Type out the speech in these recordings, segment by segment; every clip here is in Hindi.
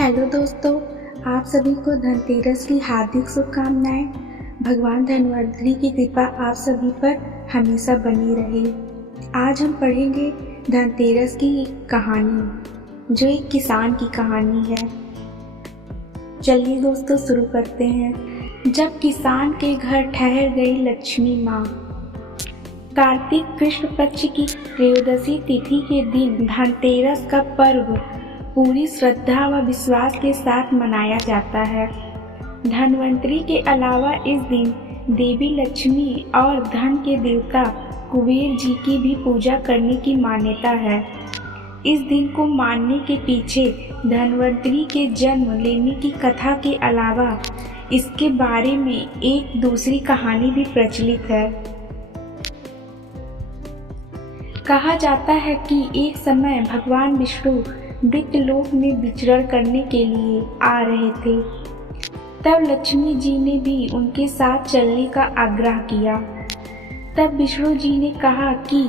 हेलो दोस्तों, आप सभी को धनतेरस की हार्दिक शुभकामनाएं। भगवान धन्वंतरि की कृपा आप सभी पर हमेशा बनी रहे। आज हम पढ़ेंगे धनतेरस की कहानी, जो एक किसान की कहानी है। चलिए दोस्तों शुरू करते हैं। जब किसान के घर ठहर गई लक्ष्मी माँ। कार्तिक कृष्ण पक्ष की त्रयोदशी तिथि के दिन धनतेरस का पर्व पूरी श्रद्धा व विश्वास के साथ मनाया जाता है। धनवंतरि के अलावा इस दिन देवी लक्ष्मी और धन के देवता कुबेर जी की भी पूजा करने की मान्यता है। इस दिन को मानने के पीछे धनवंतरि के जन्म लेने की कथा के अलावा इसके बारे में एक दूसरी कहानी भी प्रचलित है। कहा जाता है कि एक समय भगवान विष्णु मृत्युलोक में विचरण करने के लिए आ रहे थे। तब लक्ष्मी जी ने भी उनके साथ चलने का आग्रह किया। तब विष्णु जी ने कहा कि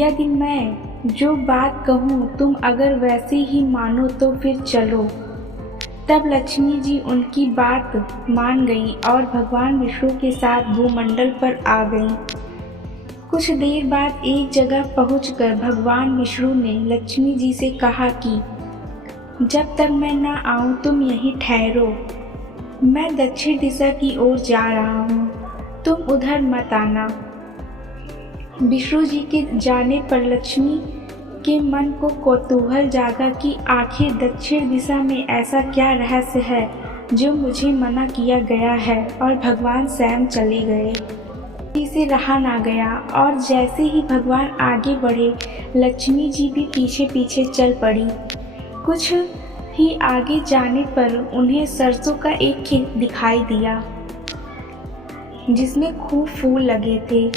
यदि मैं जो बात कहूँ तुम अगर वैसे ही मानो तो फिर चलो। तब लक्ष्मी जी उनकी बात मान गईं और भगवान विष्णु के साथ भूमंडल पर आ गईं। कुछ देर बाद एक जगह पहुंचकर भगवान विष्णु ने लक्ष्मी जी से कहा कि जब तक मैं न आऊं तुम यहीं ठहरो। मैं दक्षिण दिशा की ओर जा रहा हूं, तुम उधर मत आना। विष्णु जी के जाने पर लक्ष्मी के मन को कौतूहल जागा कि आखिर दक्षिण दिशा में ऐसा क्या रहस्य है जो मुझे मना किया गया है, और भगवान स्वयं चले गए। से रहा ना गया और जैसे ही भगवान आगे बढ़े लक्ष्मी जी भी पीछे पीछे चल पड़ी। कुछ ही आगे जाने पर उन्हें सरसों का एक खेत दिखाई दिया जिसमें खूब फूल लगे थे।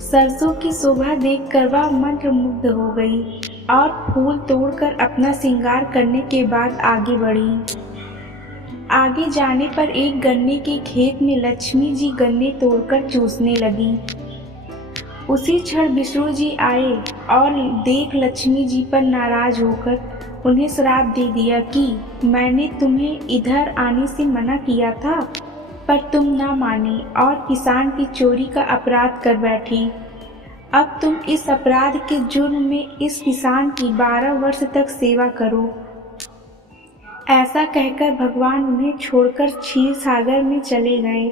सरसों की शोभा देखकर वह मंत्रमुग्ध हो गई और फूल तोड़कर अपना श्रृंगार करने के बाद आगे बढ़ी। आगे जाने पर एक गन्ने के खेत में लक्ष्मी जी गन्ने तोड़कर चूसने लगी। उसी क्षण विष्णु जी आए और देख लक्ष्मी जी पर नाराज होकर उन्हें श्राप दे दिया कि मैंने तुम्हें इधर आने से मना किया था, पर तुम ना माने और किसान की चोरी का अपराध कर बैठी। अब तुम इस अपराध के जुर्म में इस किसान की 12 वर्ष तक सेवा करो। ऐसा कहकर भगवान उन्हें छोड़कर क्षीर सागर में चले गए।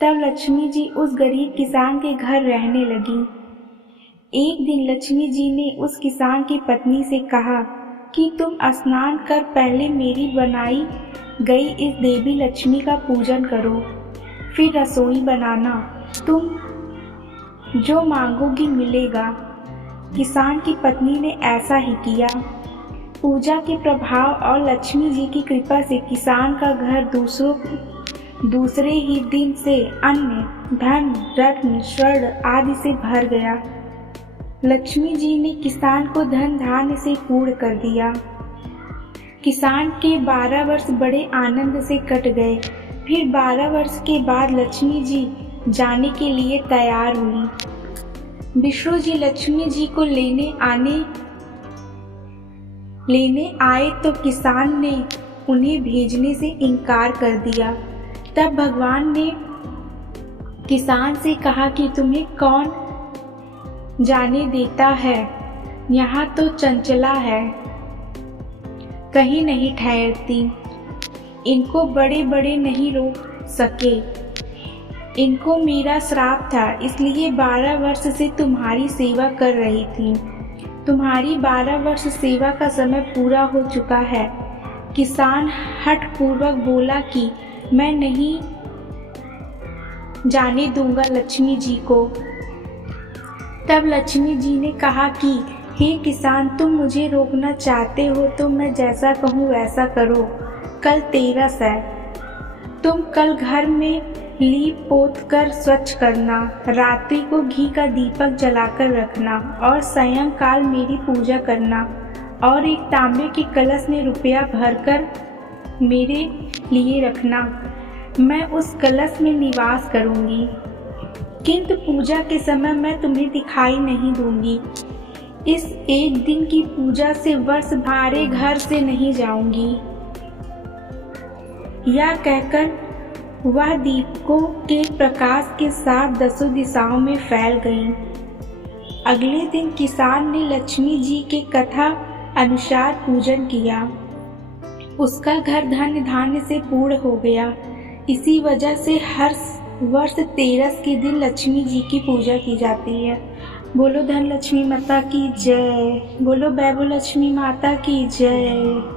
तब लक्ष्मी जी उस गरीब किसान के घर रहने लगी। एक दिन लक्ष्मी जी ने उस किसान की पत्नी से कहा कि तुम स्नान कर पहले मेरी बनाई गई इस देवी लक्ष्मी का पूजन करो, फिर रसोई बनाना, तुम जो मांगोगी मिलेगा। किसान की पत्नी ने ऐसा ही किया। पूजा के प्रभाव और लक्ष्मी जी की कृपा से किसान का घर दूसरे ही दिन से अन्न, धन, रत्न, स्वर्ण आदि से भर गया। लक्ष्मी जी ने किसान को धन धान्य से पूर्ण कर दिया। किसान के 12 वर्ष बड़े आनंद से कट गए। फिर 12 वर्ष के बाद लक्ष्मी जी जाने के लिए तैयार हुई। विष्णु जी लक्ष्मी जी को लेने आए तो किसान ने उन्हें भेजने से इनकार कर दिया। तब भगवान ने किसान से कहा कि तुम्हें कौन जाने देता है, यहाँ तो चंचला है, कहीं नहीं ठहरती। इनको बड़े बड़े नहीं रोक सके। इनको मेरा श्राप था, इसलिए 12 वर्ष से तुम्हारी सेवा कर रही थी। तुम्हारी 12 वर्ष सेवा का समय पूरा हो चुका है। किसान हठपूर्वक बोला कि मैं नहीं जाने दूंगा लक्ष्मी जी को। तब लक्ष्मी जी ने कहा कि हे किसान, तुम मुझे रोकना चाहते हो तो मैं जैसा कहूँ वैसा करो। कल तेरस है, तुम कल घर में लीप पोत कर स्वच्छ करना, रात्रि को घी का दीपक जलाकर रखना और सायंकाल मेरी पूजा करना और एक तांबे के कलश में रुपया भरकर मेरे लिए रखना। मैं उस कलश में निवास करूंगी, किंतु पूजा के समय मैं तुम्हें दिखाई नहीं दूंगी। इस एक दिन की पूजा से वर्ष भारे घर से नहीं जाऊंगी। यह कहकर वह दीपकों के प्रकाश के साथ दसों दिशाओं में फैल गई। अगले दिन किसान ने लक्ष्मी जी के कथा अनुसार पूजन किया। उसका घर धन धान्य से पूर्ण हो गया। इसी वजह से हर वर्ष 13 के दिन लक्ष्मी जी की पूजा की जाती है। बोलो धन लक्ष्मी माता की जय, बोलो वैभव लक्ष्मी माता की जय।